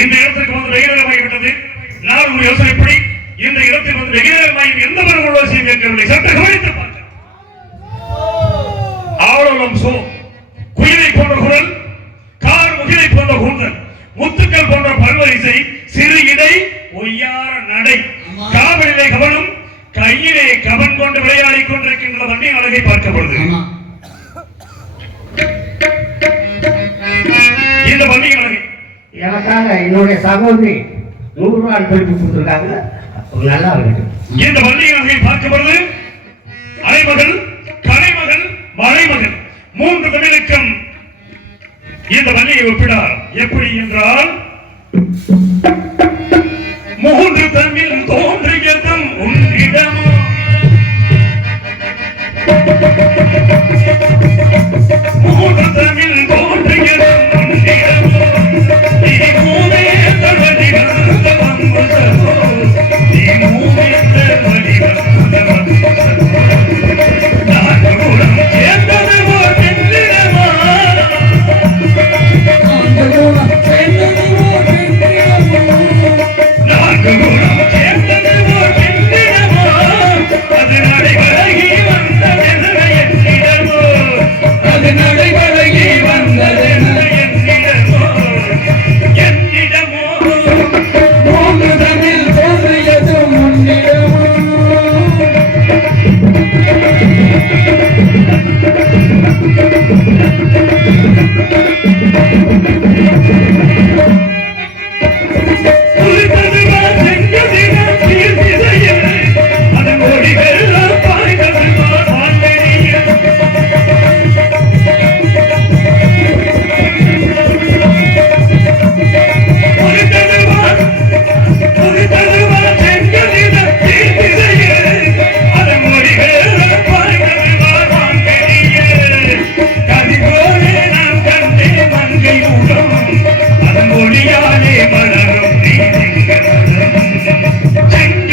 இந்த இடத்துக்கு வந்து வெகு நேரமாகிவிட்டது. நான் ஒரு யோசனைப்படி இந்த இடத்தில் வந்து வெகு நேரமாகி எந்த ஒரு உலோசியம் கேட்கவில்லை. சற்று கவனித்து பார்க்க ஆவலம் சோ குயிலை போன்ற குரல், கார் முகிலை போன்ற கூந்தல், முத்துக்கள் போன்ற பல்வரிசை, சிறு இடை ஒய்யார நடை, காவலிலே கவனம், கையிலே கவன் கொண்டு விளையாடிக் கொண்டிருக்கின்ற வண்டியின் அழகை பார்க்கப்படுது. இந்த வண்டியின் அழகை எனக்காக என்னுடைய சகோதரி 100 ரூபாய் திருப்பி கொடுத்திருக்காங்க. நல்லா இருக்கு. இந்த வண்டியின் அழகை பார்க்கப்படுது. அலைமகள், கலைமகள், மலைமகள் 3 தமிழுக்கும் இந்த வள்ளியை ஒப்பிடார். எப்படி என்றால் 3 தமிழ் தோன்றியதும் உன்னிடமோ, 3 தமிழ் தோன்றியதும் உன்னிடமோ, நீ மூவே தவறி வந்த வம்புதோ, நீ மூவே தவறி வந்த வம்புதோ, நான் குலம் சேர்ந்தது ஓர் பெண்ணிடமா, நான்கு குலம் சேர்ந்தது ஓர் பெண்ணிடமா, அது நடைபழகி வந்ததென என்னிடமோ, அது நடைபழகி வந்ததென என்னிடமோ, என்னிடமோ 3 தமிழ் தோன்றியது முன்னிடமோ. Thank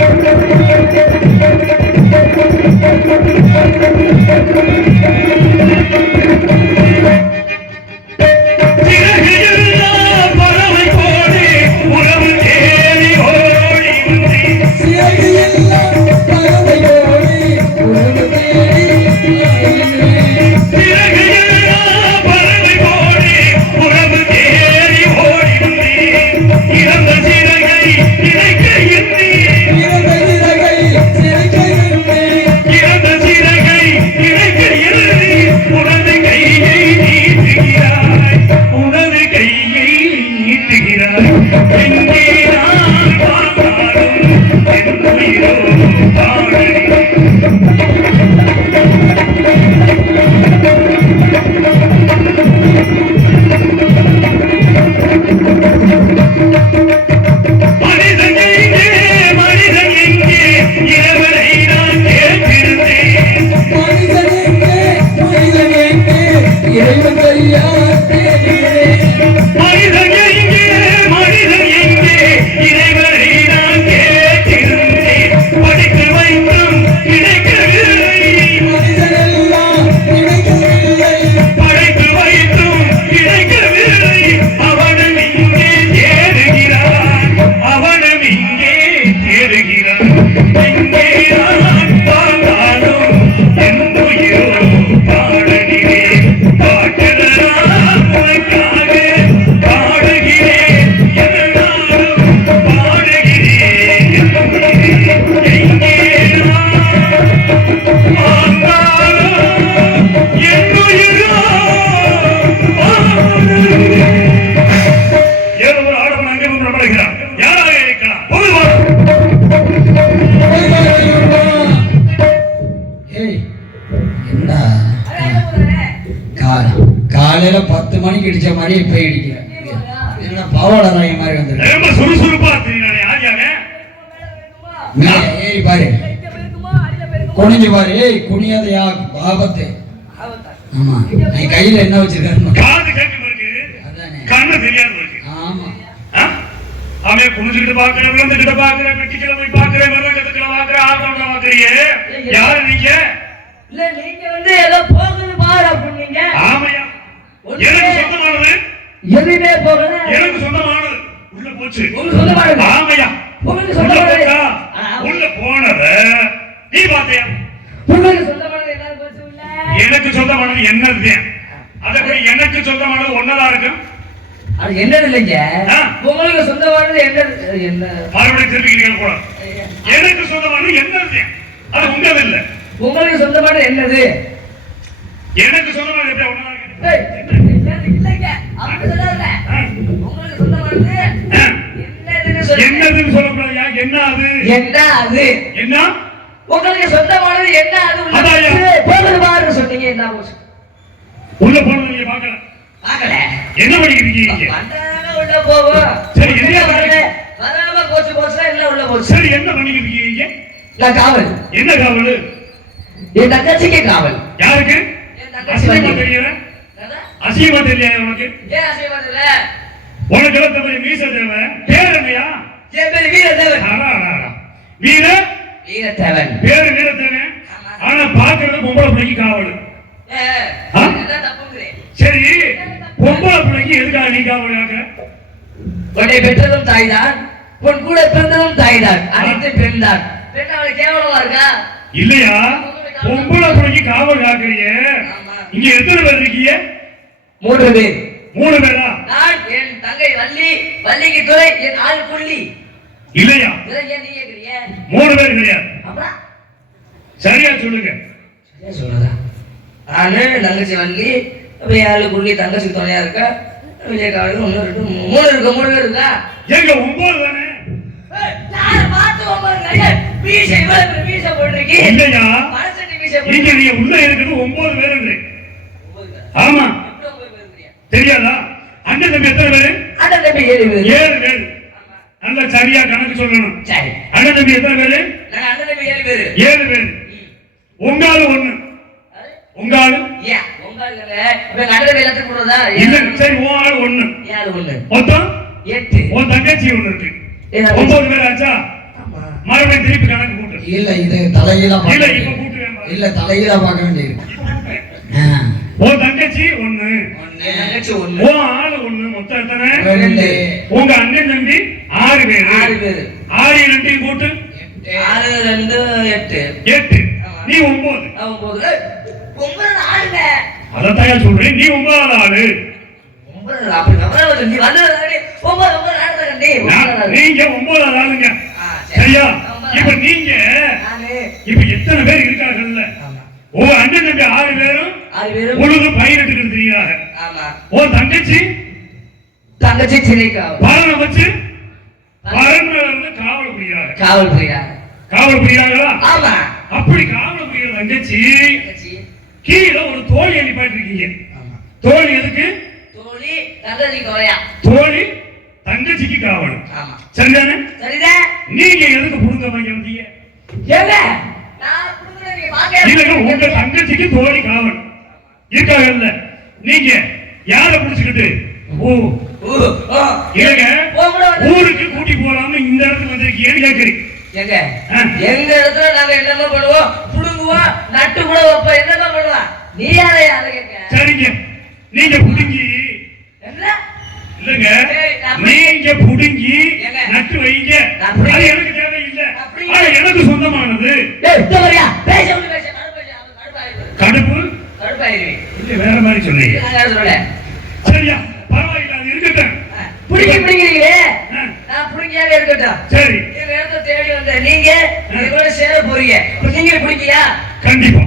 you. தேடுகிறார் எங்கே நான் பார்த்தாலும் என் உயிரோ பாடுகிறேன் பாட்டுதான் உனக்காக பாடுகிறேன் என்னாலும் பாடுகிறேன் எங்கே நான் பார்த்தாலும் என் உயிரோ பாடுகிறேன். ஏதோ ஒரு ஆடவன் அங்கே பிரபலகிறார். யாராக இருக்கலாம்? பொதுவாக என்னடா காலையில 10 மணிக்கு இடிச்ச மாதிரி இப்ப இடிக்கிறேன். என்ன பாவாடை ராய மாதிரி வந்துருக்கு. ரொம்ப சுறுசுறுப்பா தெரியுறானே ஆஜாவே. மேலே ஏறி பாரு, குனிஞ்சு பாரு. ஏய் குனியாதையா, ஆபத்து. ஆமா, நீ கையில என்ன வச்சிருக்காரு? காது கேட்கும் இருக்கு, அதானே. கண்ணு தெரியாது இருக்கு. ஆமா, அவன் குனிஞ்சுக்கிட்டு பாக்குறேன், விழுந்துகிட்டு பாக்குறேன், வெட்டிக்கிற போய் பாக்குறேன், மரக்கத்துக்கிற பாக்குறேன், ஆதரவுல பாக்குறீங்க. யாரு நீங்க? இல்ல நீங்க வந்து ஏதோ போகுது பாரு அப்படின்னீங்க. ஆமையா, எனக்கு சொந்தமானது, எதுவுமே போகல. எனக்கு சொந்தமானது உள்ள போச்சு. உங்களுக்கு சொந்தமானது? ஆமையா, உங்களுக்கு உள்ள சொந்தமானது? போச்சா? உள்ள போனத நீ பாத்தியா? உங்களுக்கு சொந்தமானது என்ன போச்சு உள்ள? எனக்கு சொந்தமானது என்னது? அதப்படி எனக்கு சொந்தமானது ஒன்னதா இருக்கும். அது என்னது இல்லைங்க. ஆ. உங்களுக்கு சொந்தமானது என்னது? என்ன மறுபடியும் திருப்பிக்கிறீங்க கூட. எனக்கு சொந்தமானது என்னது? அது உங்கது இல்ல. உங்களுக்கு சொந்தமானது என்னது? எனக்கு சொந்தமானது எப்படி ஒன்னதா இருக்கு? ஏய், என்னது இல்லைங்க. அப்படி சொல்லாதே. உங்களுக்கு சொந்தமானது என்னதுன்னு சொல்லுங்க. என்னதுன்னு சொல்லக்கூடாது. என்ன அது? என்ன அது? என்ன? உங்களுக்கு சொந்தமானது என்ன அது? உள்ள அதான்யா. போகுது பாருன்னு சொன்னீங்க. என்ன போச்சு? உள்ள போனது நீங்க பார்க்கல. பார்க்கல. என்ன பண்ணிக்கிறீங்க? வந்தாங்க உள்ள போவோம். சரி, என்ன வரல. வராம போச்சு போச்சுனா எல்லாம் உள்ள போச்சு. சரி, என்ன பண்ணிக்கிட்டு இருக்கீங்க? நான் காவல். என்ன காவல்? என் தங்கச்சிக்கு காவல். யாருக்கு? என் தங்கச்சி அசிங்கமா வந்து- தெரியல? என்னடா? அசிங்கமா தெரியல உனக்கு? ஏன் அசிங்கமா தெரியல? உனக்கு எல்லாம் தெரியும் மீச தேவை. பேர் என்னையா? என் பேரு வீரதேவன். வீர வீரதேவன். பேரு வீரத்தேவன். ஆனா பாக்குறது பொம்பளை பிள்ளைக்கு காவல். ஏ, ஆ? என்ன தப்புங்கிறேன்? சரி, பொம்பளை பிள்ளைக்கு எதுக்காக நீ காவலாக? உன்னை பெற்றதும் தாய்தான், உன் கூட பிறந்ததும் தாய்தான், அனைத்து பெண்தான். பெண் அவளுக்கு கேவலமா இருக்கா? இல்லையா? பொம்பளை பிள்ளைக்கு காவல் காக்குறீங்க. ஆமா. இங்க எத்தனை பேர் இருக்கீங்க? 3 பேர். 3 பேரா? நான், என் தங்கை வள்ளி, வள்ளிக்கு துறை, என் ஆள் புள்ளி. இல்லையா? இதை ஏன் நீ கேக்குறீங்க? 3 பேர் கிடையாது. அப்புறம் சரியா சொல்லுங்க. சரியா சொல்றதா? நானு, தங்கச்சி வள்ளி, அப்ப என் ஆளு புள்ளி, தங்கச்சி துணையா இருக்கா. விஜயகாவது 1 2 3 இருக்கு. 3 பேர் இருக்கா? எங்க 9 தானே? யாரை பார்த்து 9 கையை வீச இவ்வளவு வீச போட்டிருக்கீ? இல்லையா? மனசட்டி வீச இங்க போட்டிருக்கீ? நீங்க உள்ள இருக்கிறது 9 பேர் இருக்கு. 9 பேர். ஆமா, எப்படி 9 பேர் இருக்கிறீங்க? தெரியாதா? அண்ணன் தம்பி எத்தனை பேரு? அண்ணன் தம்பி 7 பேர். 7 பேர். நல்லா சரியா கணக்கு சொல்லணும். சரி. அண்ணன் தம்பி எத்தனை பேரு? நாங்க அண்ணன் தம்பி 7 பேர். 7 பேர். உங்காலு 1. உங்காலு ஏன் உங்க இல்லங்க. அப்ப எங்க அண்ணன் தம்பி எல்லாத்துக்கும் போடுறதா? இல்ல. சரி, உன் ஆளு 1. யாரு 1? மொத்தம் 8. உன் தங்கச்சி 1 இருக்கு. ஏன் தங்கச்சி? 9 பேர் ஆச்சா? ஆமா. மறுபடியும் திருப்பி கணக்கு கூட்டு. இல்ல இது தலைகீழா இல்ல, பார்க்க இப்ப வேண்டியது. கூட்டுவேன் பாரு. இல்ல தலைகீழா பார்க்க வேண்டியது. உன் தங்கச்சி 1, என் தங்கச்சி 1. உன் ஆளு 1, மொத்தம் எத்தனை? 2 உங்க அண்ணன் தம்பி 6 பேரு. 6 பேர். 6 2 கூட்டு 6 2 8. 8. நீ 9. அவன் போகுது. 9 ஆளுங்க. அதான் சொல்றேன், நீ 9வது ஆளு. 9 அப்படி கவலை நீ வந்தது 9 ஆளுங்க நீ. நீங்க 9வது ஆளுங்க. ஆ, சரி. சரியா? ஒன்பது. இப்ப நீங்க நானு. இப்ப எத்தனை பேர் இருக்காங்கல்ல? ஆமா. உங்க அண்ணன் தம்பி 6 பேரும் 6 பேரும். உனக்கு பயிரிட்டு தெரியாத. ஆமா. உன் தங்கச்சி தங்கச்சி சிறைக்காவல். பரண வச்சு பரன்ல இருந்து காவல் புரியாங்க. காவல் புரியா. காவல் புரியாங்களா? ஆமா. அப்படி காவல் புரியுற தங்கச்சி தங்கச்சி. கீழே ஒரு தோழி அனுப்பிட்டு இருக்கீங்க. ஆமா. தோழி எதுக்கு? தோழி தங்கச்சி கோயா. தோழி தங்கச்சிக்கு காவல். ஆமா. சரிதானே? சரிதான். நீங்க எதுக்கு புடுங்க வாங்கி வந்தீங்க? ஏங்க நான் புடுங்கற நீங்க இல்லங்க, உங்க பாக்க. தங்கச்சிக்கு தோழி காவல் இருக்காங்கல்ல, நீங்க யார புடிச்சுக்கிட்டு ஓ இல்லங்க ஊருக்கு கூட்டி போலாம்னு இந்த இடத்துக்கு வந்திருக்கீங்கன்னு கேக்குறீங்க. எங்க எங்க இடத்துல நாங்க என்னமா பண்ணுவோம்? புடுங்குவோம், நட்டு கூட வைப்போம். என்னமா பண்ணுவோம்? நீ யாரை யார கேட்க? சரிங்க, நீங்க புடுங்கி என்ன இல்லங்க, நீங்க புடுங்கி ஏங்க. நட்டு வைங்க. நான் புடுங்கி- அது எனக்கு தேவையில்லை. நான் சொல்றேன். சரியா பரவாயில்லை அது இருக்கட்டும். பிடிக்கிறீங்களே நான் பிடிக்காம இருக்கட்டும். சரி இந்த இடத்த தேடி வந்த நீங்க இதோட சேர போறீங்க. இப்ப நீங்க பிடிக்கியா? கண்டிப்பா.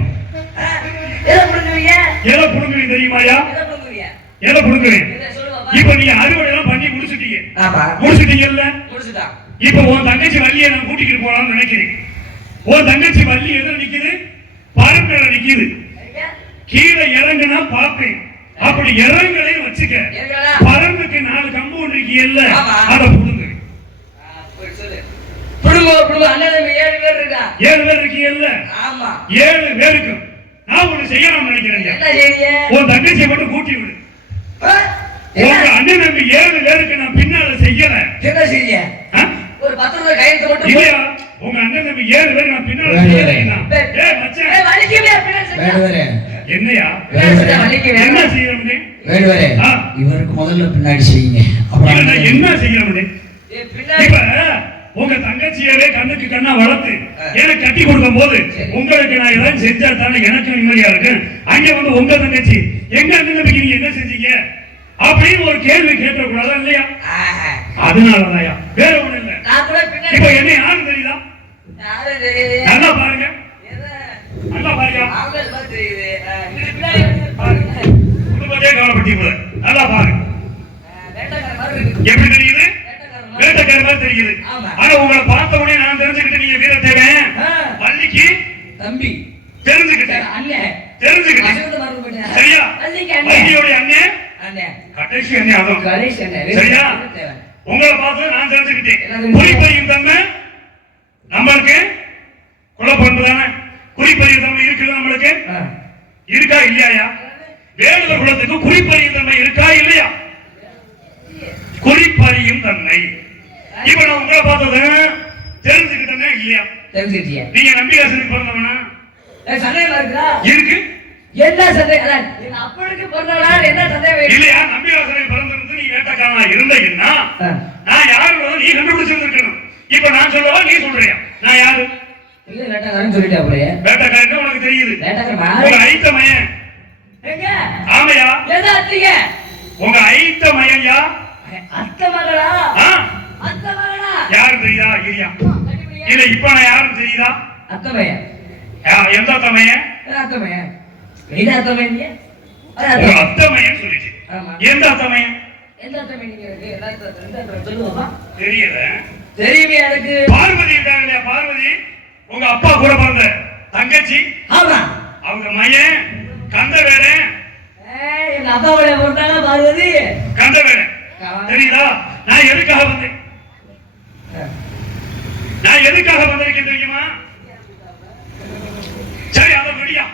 எதை பிடிக்குவீங்க? எதை புடுங்குவீங்க தெரியுமாயா? எதை பிடிக்குவீங்க? எதை புடுங்குவீங்க? இதை சொல்லுவா. இப்ப நீங்க அறுவடை எல்லாம் பண்ணி முடிச்சிட்டீங்க. ஆமா முடிச்சிட்டீங்கல்ல? முடிச்சுட்டான். இப்ப உன் தங்கச்சி வள்ளியை நான் கூட்டிக்கிட்டு போலாம்னு நினைக்கிறேன். உன் தங்கச்சி வள்ளி எதுல நிக்குது? பரம்பரை நிக்குது. கீழே இறங்குனா பாப்பேன். அப்படி இறங்கலை வச்சுக்க. பரம்புக்கு 4 கம்பு ஒன்று இருக்கீல்ல, அதை புடுங்க. புடுங்க அண்ணன் 7 பேர் இருக்கா? 7 பேர் இருக்கீல்ல? ஆமா 7 பேருக்கும் நான் ஒண்ணு செய்யணும்னு நினைக்கிறேன். என்ன செய்றீங்க? உன் தங்கச்சியை மட்டும் கூட்டி விடு. உங்க அண்ணன் தம்பி 7 பேருக்கு நான் பின்னால செய்யல. என்ன செய்ய? ஒரு பத்திரத்தை கையெழுத்து மட்டும் இல்லையா? உங்க அண்ணன் தம்பி 7 பேருக்கு நான் பின்னால செய்யல. ஏய் மச்சான், வலிக்கவே பின்னாடி வேடுவரே என்னையா வலிக்கவே என்ன செய்யணும்னே? வேடுவரே இவருக்கு முதல்ல பின்னாடி செய்யுங்க. அப்புறம் நான் என்ன செய்யணும்னே? பின்னாடி இப்ப உங்க தங்கச்சியவே கண்ணுக்கு கண்ணா வளர்த்து எனக்கு கட்டி கொடுக்கும் போது உங்களுக்கு நான் ஏதாவது செஞ்சா தானே எனக்கு நிம்மதியா இருக்கு. அங்க வந்து உங்க தங்கச்சி எங்க அண்ணன் தம்பிக்கு நீங்க என்ன செஞ்சீங்க அப்படின்னு ஒரு கேள்வி கேட்க கூடாதா இல்லையா? அதனாலதான் வேற ஒண்ணு இல்ல. நான் கூட பின்னாடி இப்ப என்ன யாரு தெரியுதா? யாரு தெரியுது? நல்லா பாருங்க, எதை? நல்லா பாருங்க. ஆம்பளை மாதிரி தெரியுது. இது பின்னாடி பாருங்க. குடும்பத்தையே கவலைப்பட்டி போல நல்லா பாருங்க. வேட்டக்கார மாதிரி இருக்கு. எப்படி தெரியுது? வேட்டக்கார மாதிரி. வேட்டக்கார மாதிரி தெரியுது. ஆமா. ஆனா உங்களை பார்த்த உடனே நான் தெரிஞ்சுக்கிட்டு நீங்க வீரத்தேவன் வள்ளிக்கு தம்பி தெரிஞ்சுக்கிட்டேன். அண்ணன் தெரிஞ்சுக்கிட்டேன். அசோகத்தை மறந்து போயிட்டேன். சரியா? வள்ளிக்கு அண்ணன். வள்ளியோட அண்ணன் அண்ணன் கடைசி அண்ணன் அதுவும். கணேஷ் அண்ணன். சரியா? தேவை. உங்களை பார்த்து நான் தெரிஞ்சுக்கிட்டேன். என்னது? குறிப்பறியும் தன்மை நம்மளுக்கு கொலை பண்றதானே? குறிப்பறியும் தன்மை இருக்குது நம்மளுக்கு இருக்கா இல்லையா? வேடுவர் குலத்துக்கு குறிப்பறியும் தன்மை இருக்கா இல்லையா? குறிப்பறியும் தன்மை. இப்ப நான் உங்களை பார்த்தது தெரிஞ்சுக்கிட்டேன்னா இல்லையா? தெரிஞ்சுக்கிட்டியா? நீங்க நம்பியாசனுக்கு பிறந்தவனா? சந்தேகமா இருக்குதா? இருக்கு என்ன சந்தேகம்? எங்க அப்பனுக்கு பிறந்தவனா என்ன சந்தேகம்? இல்லையா? நம்பியாசனுக்கு பிறந்திருந்து நீ வேட்டக்காரனா இருந்தீங்கன்னா நான் யாரு நீ கண்டுபிடிச்சிருக்கணும். இப்ப நான் சொல்லவா நீ சொல்றியா? நான் யாரு? இல்ல வேட்டக்காரன் சொல்லிட்டே அப்படியே. வேட்டக்காரன் உனக்கு தெரியுது. வேட்டக்காரன் உங்க ஐத்த மயன். எங்க? ஆமையா? எதா அத்திங்க? உங்க ஐத்த மயன்யா? அத்தை மகளா? ஆ? அத்தை மகளா? யாரு தெரியுதா? இல்லையா? இல்ல இப்ப நான் யாரும் தெரியுதா? அத்தை மகன். எந்த அத்த மயன்? அத்தை மகன். எந்த அத்தை மகன் நீங்க? உங்க அத்த மயன் சொல்லிச்சு. ஆமா. எந்த அத்த மயன்? எந்த அத்தை மகன் நீங்க இருக்கு? எல்லாத்தையும் சொல்லுவோமா? தெரியல. தெரியுமே எனக்கு. பார்வதி இருக்காங்க இல்லையா? பார்வதி உங்க அப்பா கூட பிறந்த தங்கச்சி. ஆமா. அவங்க மயன் கந்தவேலன். எங்க அப்பாவோட போட்டாங்க பார்வதி. கந்தவேலன் தெரியுதா? நான் எதுக்காக வந்தேன்? நான் எதுக்காக வந்திருக்கேன் தெரியுமா? சரி அதை விடியா.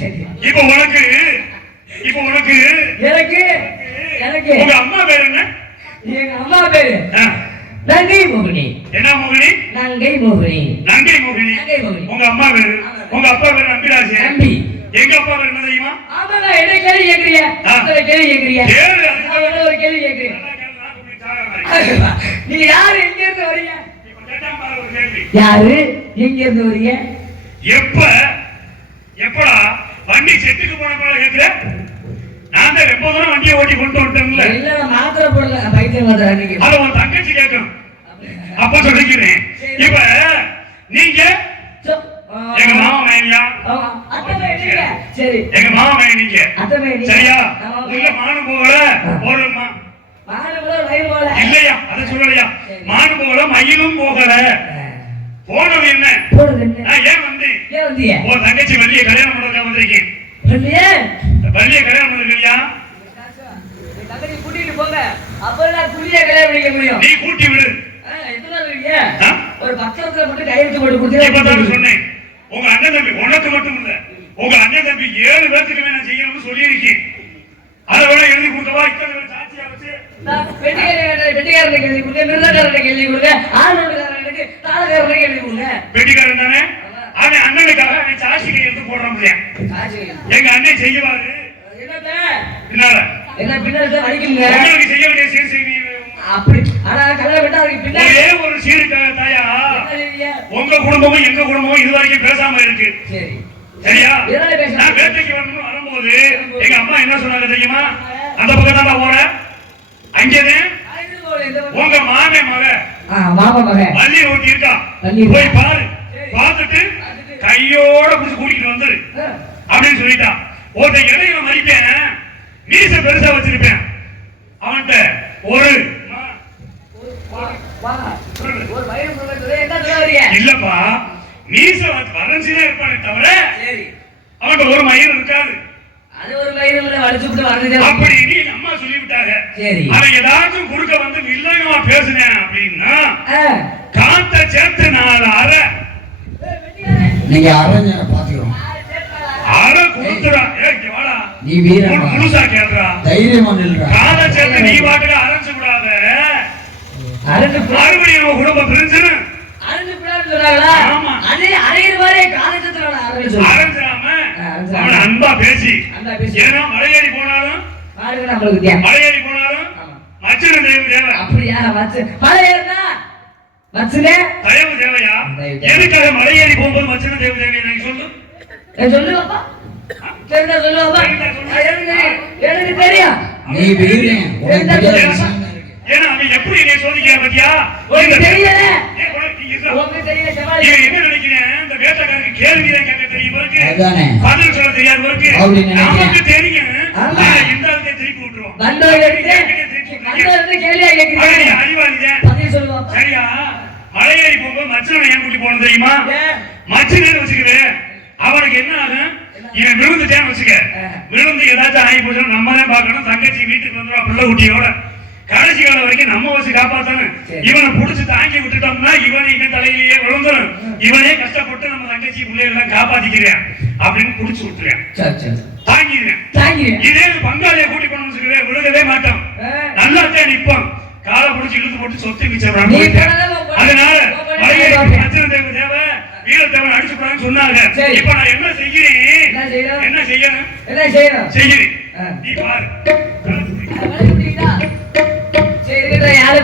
சரி. இப்ப உனக்கு எனக்கு எனக்கு உங்க அம்மா பேர் என்ன? எங்க அம்மா பேரு நங்கை மோகினி. என்ன மோகினி? நங்கை மோகினி. நங்கை மோகினி. நங்கை மோகினி. உங்க அம்மா பேரு? உங்க அப்பா பேரு நம்பிராஜ். நம்பி. எங்க அப்பா பேரு என்ன தெரியுமா? ஆமாங்க. என்ன கேள்வி கேக்குறியா? கேள்வி கேக்குறியா? கேளு. அதுக்கு ஒரு கேள்வி கேக்குறீங்க. நல்லா கேளு. நான் உன்னை சாகறேன். நீங்க யாரு எங்க இருந்து வரீங்க? இப்ப கேட்டா பாரு ஒரு கேள்வி. யாரு எங்க இருந்து வரீங்க? எப்படா வண்டி செட்டுக்கு போன போல கேக்குற? நான் தான் ரொம்ப தூரம் வண்டியை ஓட்டி கொண்டு வந்துட்டேன்ல. இல்ல நான் மாத்திரை போடல. பைத்தியம் மாத்திரை அன்னைக்கு. அத உன் தங்கச்சி கேட்கும். அப்ப சொல்லிக்கிறேன். இப்ப நீங்க எங்க மாமா மைனியா? அத்தை நீங்க. சரி. எங்க மாமா மைனி நீங்க. அத்தை நீங்க. சரியா? உள்ள மானு போகல ஒரு மானு போல லைவ் போல. இல்லையா? அத சொல்லலையா? மானு போகல மயிலும் போகல. போனது என்ன? போனது என்ன? நான் ஏன் வந்தேன்? ஏன் வந்தீங்க? உன் தங்கச்சி வள்ளியை கல்யாணம் பண்றதுக்காக வந்திருக்கேன். வள்ளியை கல்யாணம் பண்ணிருக்கியா? தங்கச்சி கூட்டிட்டு போங்க. அப்பதான் புள்ளிய கல்யாணம் பண்ணிக்க முடியும். நீ கூட்டி விடு. எத்தனை இருக்கீங்க? ஒரு பத்திரத்துல மட்டும் கையெழுத்து போட்டு கொடுத்து இப்பதான் சொன்னேன். உங்க அண்ணன் தம்பி உனக்கு மட்டும் இல்ல, உங்க அண்ணன் தம்பி 7 பேருக்கு நான் செய்யணும்னு சொல்லியிருக்கேன். அதை விட எழுதி கொடுத்தவா இத்தனை பேர் சாட்சியா வச்சு வெட்டிக்காரனை கேள்வி கொடுங்க, மிருதக்காரனை கேள்வி கொடுங்க, ஆளோடுக்காரனுக்கு தாளக்காரனை கேள்வி கொடுங்க. வெட்டிக்காரன் தானே? அவன் அண்ணனுக்காக அவன் சாட்சி கையெழுத்து போடுற முடியும். எங்க அண்ணன் செய்வாரு. பின்னால என்ன பின்னாடி அடிக்குங்க. உங்களுக்கு செய்ய வேண்டிய சீர் செய்வீங்க. அப்படி ஆனா கல்யாணம் விட்டா அதுக்கு பின்னாடி ஒரே ஒரு சீருக்காக தாயா உங்க குடும்பமும் எங்க குடும்பமும் இது வரைக்கும் பேசாம இருக்கு. சரி. சரியா? இதனால பேச நான் வேட்டைக்கு வரணும்னு வரும்போது எங்க அம்மா என்ன சொன்னாங்க தெரியுமா? அந்த பக்கம் தான் நான் போறேன். அங்கேயே உங்க மாமே மக மாமா மக பள்ளி ஓட்டி இருக்கா, பள்ளி போய் பாரு, பார்த்துட்டு கையோட புடிச்சு கூட்டிட்டு வந்துரு அப்படின்னு சொல்லிட்டான். ஒருத்த இடையில மறிப்பேன், மீச பெருசா வச்சிருப்பேன், அவன்கிட்ட ஒரு இல்லப்பா மீச வரைஞ்சுதான் இருப்பானே தவிர அவன்கிட்ட ஒரு மயிர் இருக்காது. அது ஒரு மயிரை வளைச்சுட்டு வரது அப்படி நீ அம்மா சொல்லி விட்டாங்க. சரி, அவன் ஏதாச்சும் குறுக்க வந்து வில்லங்கமா பேசுனேன் அப்படின்னா காத்த சேர்த்து 4 அரை நீங்க அரஞ்ச பாத்துக்கிறோம். அரை கொடுத்துடா. ஏய் வாடா, நீ வீரமா முழுசா கேட்றா, தைரியமா நில்றா. காத சேர்த்து நீ பாட்டுக்கு அரைச்சு விடாத. அரண்டு மறுபடியும் குடும்பம் பிரிஞ்சுன்னு அரண்டு பிளான் சொல்றாங்களா? ஆமா, அதே அரையிற மாதிரி காலத்துல அரண்டு சொல்றாங்க. அரைஞ்சாம அவன அன்பா பேசி, அன்பா பேசி, ஏன்னா மலையேறி போனாலும் பாருங்க நம்மளுக்கு வித்தியாசம். மலையேறி போனாலும் மச்சன தெய்வம் தேவை. அப்படியா? மலை ஏறினா மச்சனே தயவு தேவையா? எதுக்காக மலையேறி போகும்போது மச்சன தெய்வம் தேவையா? எனக்கு சொல்லு. சொல்லு பாப்பா. தெரிஞ்சா சொல்லு பாப்பா. எனக்கு தெரியும். நீ வீரன், உனக்கு தெரியாது. ஏன்னா அவன் எப்படி என்னை சோதிக்கிற பத்தியா? உனக்கு தெரியல. இவன் உனக்கு தெரியல சவால். என்ன நினைக்கிறேன்? இந்த வேட்டைக்காரருக்கு கேள்விதான் கேட்க தெரியும் இவருக்கு. அதானே. பதில் சொல்ல தெரியாது இவருக்கு. அப்படி நினைக்கிறேன். நமக்கு தெரியும். ஆமா. இந்த ஆளுக்கே திருப்பி விட்டுருவோம். வந்தவங்க கேள்வியா கேட்கிறீங்க. அறிவாளிதான். பதில் சொல்லு பாப்பா. சரியா? மலையேறி போகும்போது மச்சனை ஏன் கூட்டி போகணும் தெரியுமா? மச்சனை வச்சுக்குது, அவனுக்கு என்ன ஆகும்? இவன் விழுந்துட்டேன்னு வச்சுக்க, விழுந்து ஏதாச்சும் ஆகி போச்சுன்னா நம்ம தான் பார்க்கணும். தங்கச்சி வீட்டுக்கு வந்துடும் பிள்ளை குட்டியோட. கடைசி காலம் வரைக்கும் நம்ம வச்சு காப்பாத்தணும். இவனை புடிச்சு தாங்கி விட்டுட்டோம்னா இவனை இவன் தலையிலேயே விழுந்துடும். இவனே கஷ்டப்பட்டு நம்ம தங்கச்சி பிள்ளைகள் காப்பாத்திக்கிறேன் அப்படின்னு புடிச்சு விட்டுறேன், தாங்கிடுவேன். இதே பங்காளியை கூட்டி போனோம்னு வச்சுக்கவே விழுகவே மாட்டோம், நல்லா தான் நிற்போம். காலை புடிச்சு இழுத்து போட்டு சொத்து மிச்சம். அதனால மச்சன தேவ தேவை வீரத்தேவன் அடிச்சு போறான்னு சொன்னாங்க. இப்ப நான் என்ன செய்கிறேன்? என்ன செய்யணும்? செய்கிறேன். நீ பாரு.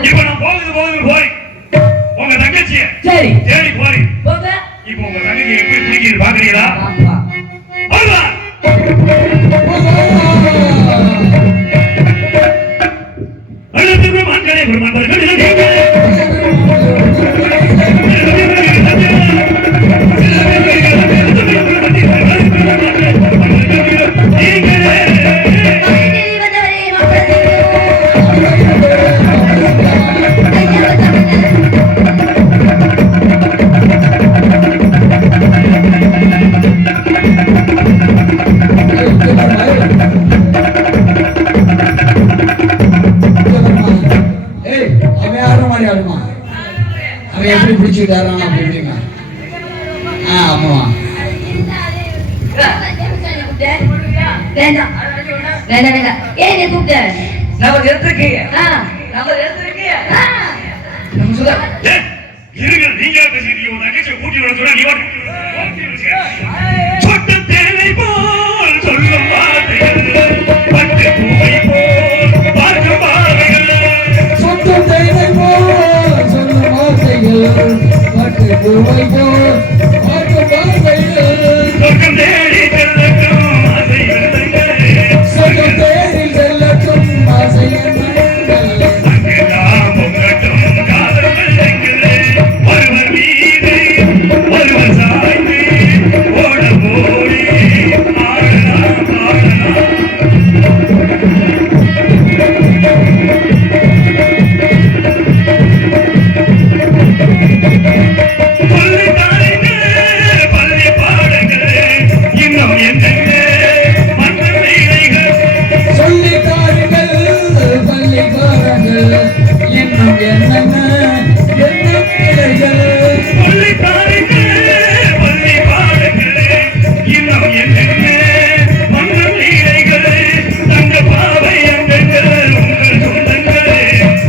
இப்ப நான் போகுது போய் உங்க தங்கச்சிய தேடி போறேன். இப்ப உங்க தங்கச்சி எப்படி பிடிக்கிறது பாக்குறீங்களா? எப்படி பிடிச்சுட்டாரா? அப்படிங்க. ஆமா, நீங்க பேசிக்கிறீங்க. உங்க தங்கச்சியை கூட்டி வர சொன்னா சொட்டு தேனை போல் சொல்லும் வார்த்தைகள், பட்டு பூவை போல் பார்க்கும் பார்வைகள், சொட்டு தேனை போல் சொல்லும் வார்த்தைகள், பட்டு பூவை போல் பார்க்கும் பார்வைகள், சொர்க்கம் தேடி செல்லட்டும் ஆசை வெள்ளங்கள், சொர்க்கம் தேடி செல்லட்டும் ஆசை வெள்ளங்கள், அங்கெல்லாம் பொங்கட்டும் காதல் வெள்ளங்கள், ஒருவர் மீது ஒருவர் சாய்ந்து ஓட போடி ஆடலாம் ஆடலாம். பள்ளி பாடங்கள் இன்னும் என்னென்ன மற்ற வேலைகள், சொல்லி தாருங்கள் பள்ளி பாடங்கள் இன்னும் என்னென்ன என்ன வேலைகள், சொல்லி தாருங்கள் பள்ளி பாடங்கள் இன்னும் என்னென்ன மற்ற வேலைகள், தங்க பாவை அங்கங்கள் உங்கள் சொந்தங்கள்,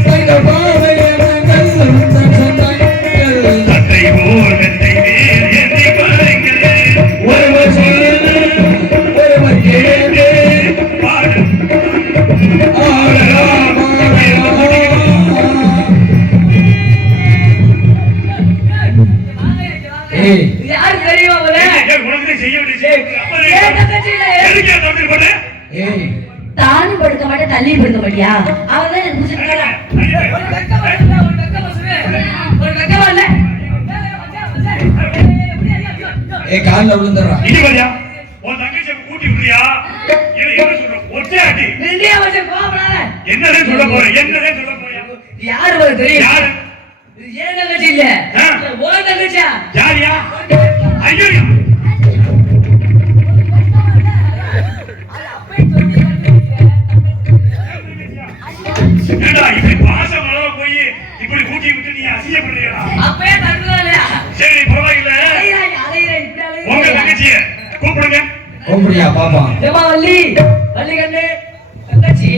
தங்க பாவை அங்கங்கள் உங்கள் சொந்தங்கள், தத்தை போல் வெத்தை மேல் என்னை பாருங்கள், ஒருவர் சொல்ல ஒருவர் கேட்டு பாடு ஆடலாம் ஆடலாம். யாரு தெரியுமா? உனக்கு செய்ய வேண்டிய ஏன் தங்கச்சி இல்ல எதுக்கு ஏன் தம்பி போட்டு ஏய் தானி படுக்க மாட்டேன் தள்ளி படுக்க மாட்டியா அவன் தான் எனக்கு புடிச்சிருக்காளா ஒரு வெக்கம் வரல ஒரு வெக்கம் வசுவே ஒரு வெக்கம் வரல ஏய் கால்ல விழுந்துறா இது வரியா உன் தங்கச்சியை கூட்டி விடுறியா என்ன சொல்ற ஒற்றையாட்டி நிந்தியா வச்சு கோபப்படாத என்னதே சொல்ல போறியா யாரு உங்களுக்கு தெரியும் யாரு இது ஏன் தங்கச்சி இல்ல ஓ தங்கச்சியா யாரியா ஐயோ என்னடா இப்படி பாசம் அளவு போய் இப்படி கூட்டி விட்டு நீ அசிங்கப்படுறியா அப்பவே தடுக்கலையா சரி பரவாயில்ல உங்க தங்கச்சிய கூப்பிடுங்க கூப்பிடியா பாப்பா ஏமா வள்ளி வள்ளி கண்ணு தங்கச்சி